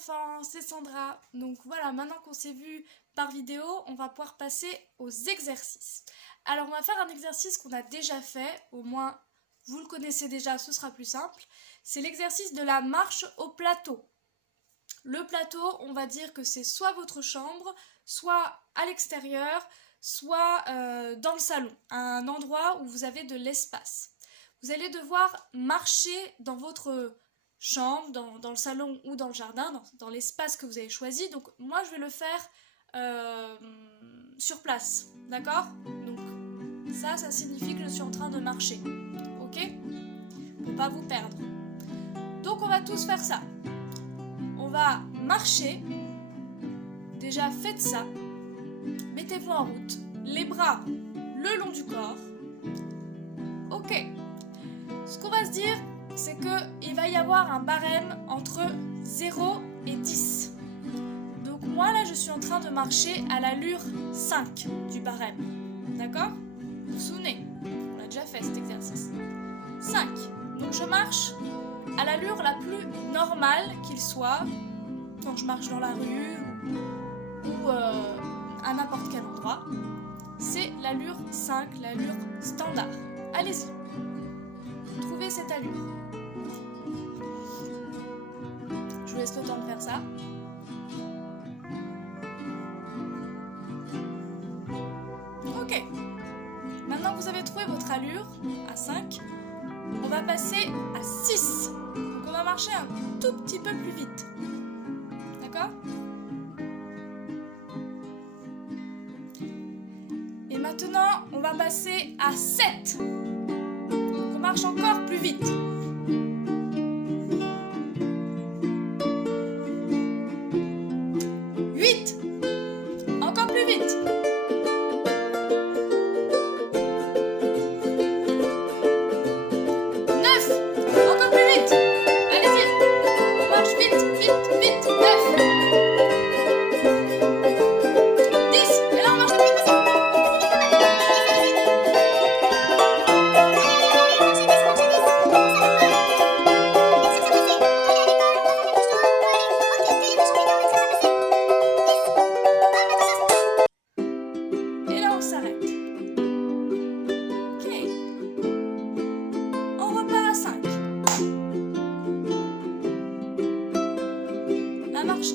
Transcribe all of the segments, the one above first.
enfants, c'est Sandra. Donc voilà, maintenant qu'on s'est vu par vidéo, on va pouvoir passer aux exercices. Alors on va faire un exercice qu'on a déjà fait, au moins vous le connaissez déjà, ce sera plus simple. C'est l'exercice de la marche au plateau. Le plateau, on va dire que c'est soit votre chambre, soit à l'extérieur, soit dans le salon, un endroit où vous avez de l'espace. Vous allez devoir marcher dans votre chambre, dans le salon ou dans le jardin, dans l'espace que vous avez choisi. Donc moi je vais le faire sur place, d'accord? Donc ça signifie que je suis en train de marcher, ok? Pour pas vous perdre. Donc on va tous faire ça. On va marcher. Déjà faites ça. Mettez-vous en route. Les bras le long du corps. Ok. Ce qu'on va se dire, c'est qu'il va y avoir un barème entre 0 et 10. Donc moi là je suis en train de marcher à l'allure 5 du barème. D'accord? Vous vous souvenez? On l'a déjà fait cet exercice. 5. Donc je marche à l'allure la plus normale qu'il soit quand je marche dans la rue ou à n'importe quel endroit. C'est l'allure 5, l'allure standard. Allez-y. Trouvez cette allure. Je vous laisse le temps de faire ça. Ok. Maintenant que vous avez trouvé votre allure à 5, on va passer à 6. Donc on va marcher un tout petit peu plus vite. D'accord? Et maintenant, on va passer à 7. Donc on marche encore plus vite. 8. Encore plus vite. 9. Encore plus vite. Allez-y. On marche vite, vite, vite. 9. 10. Et là, on marche plus vite. 5.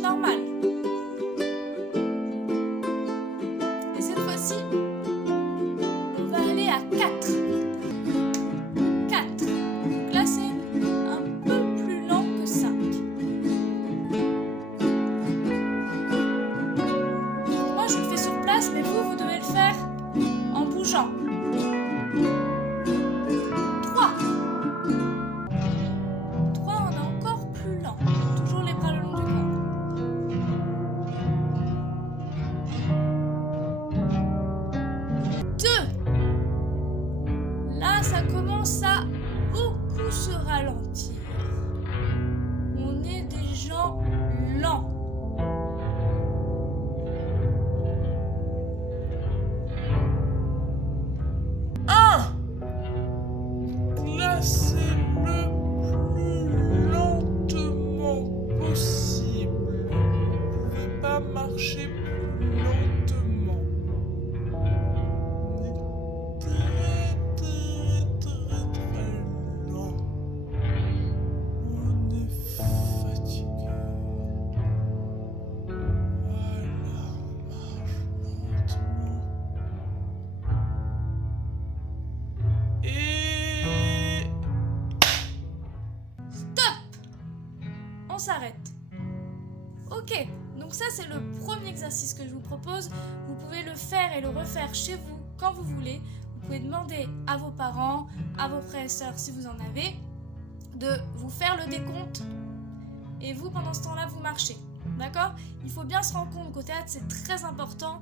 Normale. Et cette fois-ci, on va aller à 4. 4. Donc là, c'est un peu plus lent que 5. Moi, je le fais sur place, mais vous devez le faire en bougeant. 3. 3, on est encore plus lent. Toujours les bras le long du corps. 2. Là, ça commence à beaucoup se ralentir. On est des gens lents. 1. Placez-le plus lentement possible. Vous ne pouvez pas marcher plus lentement. On est très lent. On est fatigué. Voilà, on marche lentement. Et Stop! On s'arrête. Ok, donc ça c'est le premier exercice que je vous propose. Vous pouvez le faire et le refaire chez vous quand vous voulez. Vous pouvez demander à vos parents, à vos frères et sœurs si vous en avez, de vous faire le décompte. Et vous, pendant ce temps-là, vous marchez. D'accord? Il faut bien se rendre compte qu'au théâtre, c'est très important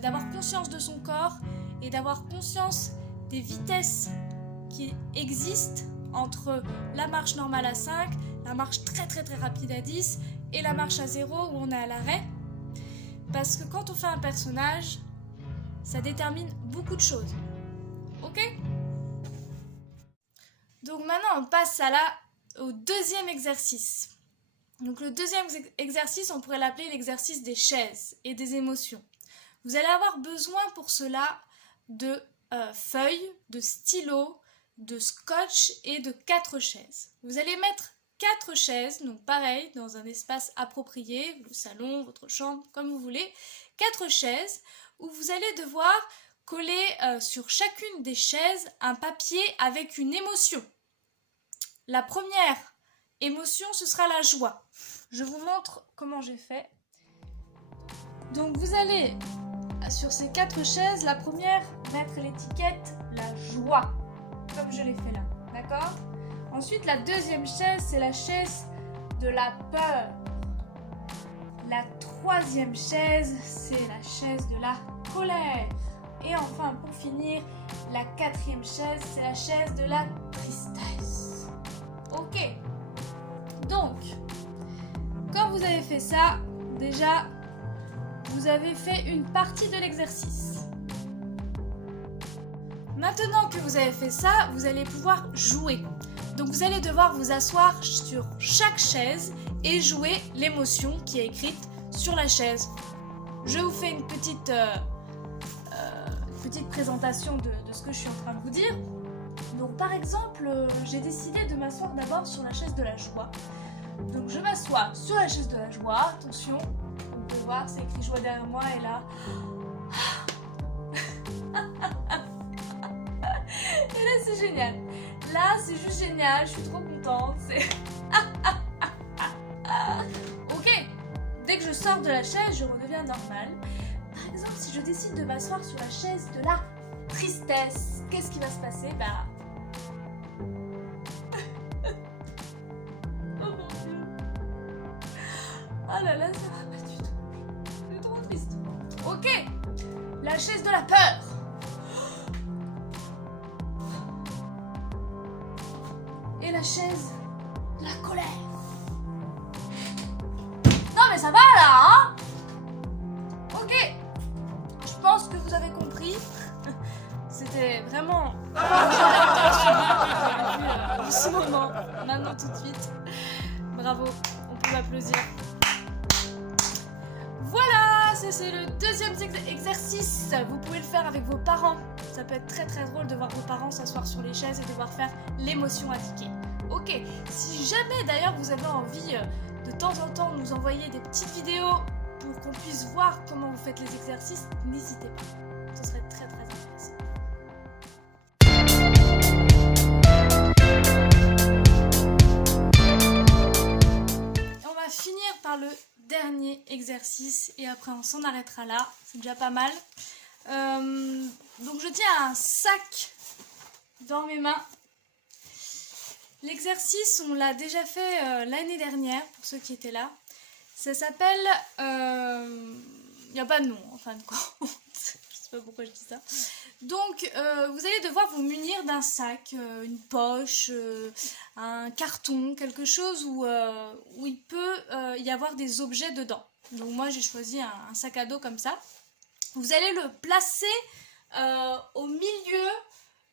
d'avoir conscience de son corps et d'avoir conscience des vitesses qui existent entre la marche normale à 5, la marche très rapide à 10 et la marche à 0 où on est à l'arrêt. Parce que quand on fait un personnage, ça détermine beaucoup de choses. Ok? Donc maintenant on passe au deuxième exercice. Donc le deuxième exercice, on pourrait l'appeler l'exercice des chaises et des émotions. Vous allez avoir besoin pour cela de feuilles, de stylos, de scotch et de 4 chaises. Vous allez mettre 4 chaises, donc pareil, dans un espace approprié, le salon, votre chambre, comme vous voulez. 4 chaises où vous allez devoir coller sur chacune des chaises un papier avec une émotion. La première émotion, ce sera la joie. Je vous montre comment j'ai fait. Donc vous allez, sur ces 4 chaises, la première, mettre l'étiquette la joie, comme je l'ai fait là, d'accord? Ensuite, la deuxième chaise, c'est la chaise de la peur. La troisième chaise, c'est la chaise de la colère. Et enfin, pour finir, la quatrième chaise, c'est la chaise de la tristesse. Ok. Donc, quand vous avez fait ça, déjà, vous avez fait une partie de l'exercice. Maintenant que vous avez fait ça, vous allez pouvoir jouer. Donc vous allez devoir vous asseoir sur chaque chaise et jouer l'émotion qui est écrite sur la chaise. Je vous fais une petite présentation de ce que je suis en train de vous dire. Donc par exemple, j'ai décidé de m'asseoir d'abord sur la chaise de la joie. Donc je m'assois sur la chaise de la joie. Attention, on peut voir, c'est écrit joie derrière moi et là... Et là c'est génial. Là c'est juste génial, je suis trop contente. Ok, dès que je sors de la chaise, je redeviens normale. Par exemple, si je décide de m'asseoir sur la chaise de la tristesse, qu'est-ce qui va se passer? Oh mon Dieu. Oh là là, ça va pas du tout. Je suis trop triste. Ok, la chaise de la peur. Et la chaise de la colère. Non mais ça va là, hein? Ok. Je pense que vous avez compris. C'était vraiment en ce moment, maintenant tout de suite. Bravo, on peut applaudir. Voilà, c'est le deuxième exercice. Vous pouvez le faire avec vos parents. Ça peut être très très drôle de voir vos parents s'asseoir sur les chaises et devoir faire l'émotion indiquée. Ok, si jamais d'ailleurs vous avez envie de temps en temps nous envoyer des petites vidéos pour qu'on puisse voir comment vous faites les exercices, n'hésitez pas. Ce serait très très intéressant. Et on va finir par le dernier exercice et après on s'en arrêtera là, c'est déjà pas mal. Donc je tiens un sac dans mes mains. L'exercice, on l'a déjà fait l'année dernière, pour ceux qui étaient là. Ça s'appelle... Il n'y a pas de nom, en fin de compte. Je sais pas pourquoi je dis ça. Donc, vous allez devoir vous munir d'un sac, une poche, un carton, quelque chose où il peut y avoir des objets dedans. Donc moi, j'ai choisi un sac à dos comme ça. Vous allez le placer au milieu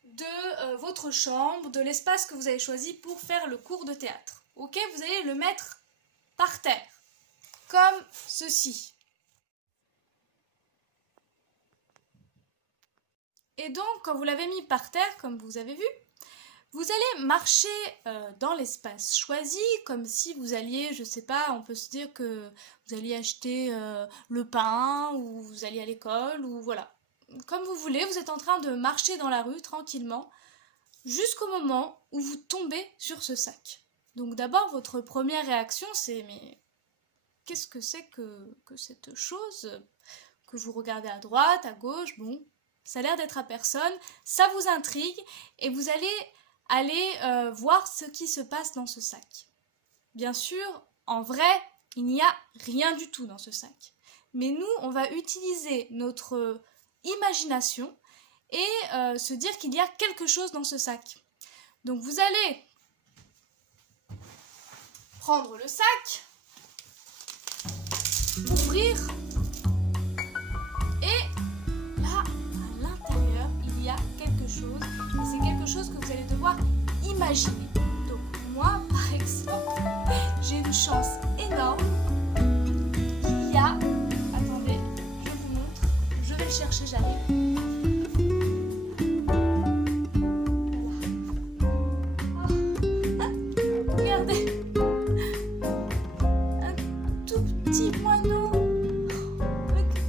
de votre chambre, de l'espace que vous avez choisi pour faire le cours de théâtre. Ok, vous allez le mettre par terre, comme ceci. Et donc, quand vous l'avez mis par terre, comme vous avez vu, vous allez marcher dans l'espace choisi, comme si vous alliez, je sais pas, on peut se dire que vous alliez acheter le pain, ou vous alliez à l'école, ou voilà. Comme vous voulez, vous êtes en train de marcher dans la rue tranquillement, jusqu'au moment où vous tombez sur ce sac. Donc d'abord, votre première réaction, c'est « mais qu'est-ce que c'est que cette chose ?» Que vous regardez à droite, à gauche, bon, ça a l'air d'être à personne, ça vous intrigue, et vous allez voir ce qui se passe dans ce sac. Bien sûr, en vrai, il n'y a rien du tout dans ce sac. Mais nous, on va utiliser notre imagination et se dire qu'il y a quelque chose dans ce sac. Donc vous allez prendre le sac, ouvrir, et là, à l'intérieur, il y a quelque chose, et c'est quelque chose que vous allez devoir imaginer. Donc moi, par exemple, j'ai une chance chercher, j'arrive. Regardez, un tout petit moineau.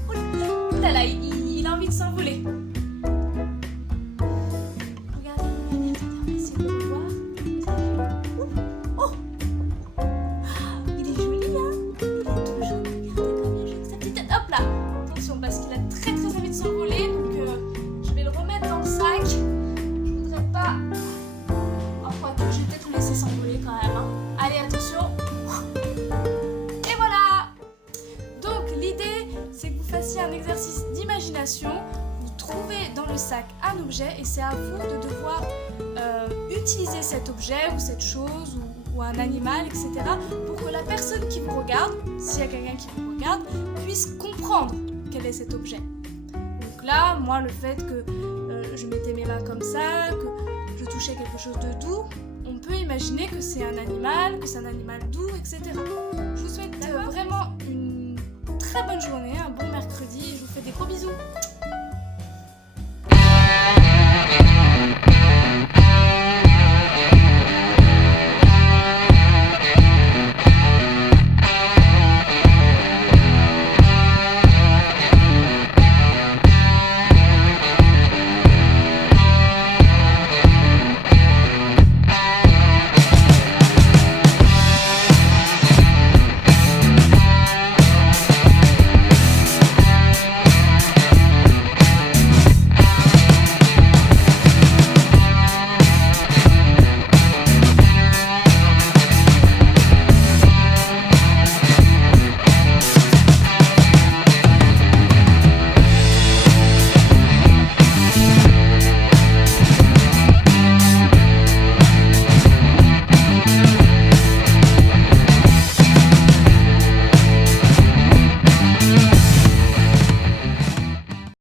Oh là là, il a envie de s'envoler. Regardez, regardez, attendez, on va essayer de le voir. Oh, il est joli, hein? Il est tout joli. Regardez comme il joue avec sa petite tête. Hop là, attention parce qu'il a très très envie de s'envoler, donc je vais le remettre dans le sac. Je voudrais pas. Oh, quoique, je vais peut-être le laisser s'envoler quand même. Hein. Allez, attention. Et voilà. Donc l'idée, c'est que vous fassiez un exercice d'imagination. Vous trouvez dans le sac un objet et c'est à vous de devoir utiliser cet objet ou cette chose ou un animal, etc. pour que la personne qui vous regarde, s'il y a quelqu'un qui vous regarde, puisse comprendre quel est cet objet. Donc là, moi, le fait que je mettais mes mains comme ça, que je touchais quelque chose de doux, on peut imaginer que c'est un animal doux, etc. Je vous souhaite vraiment une très bonne journée, un bon mercredi et je vous fais des gros bisous.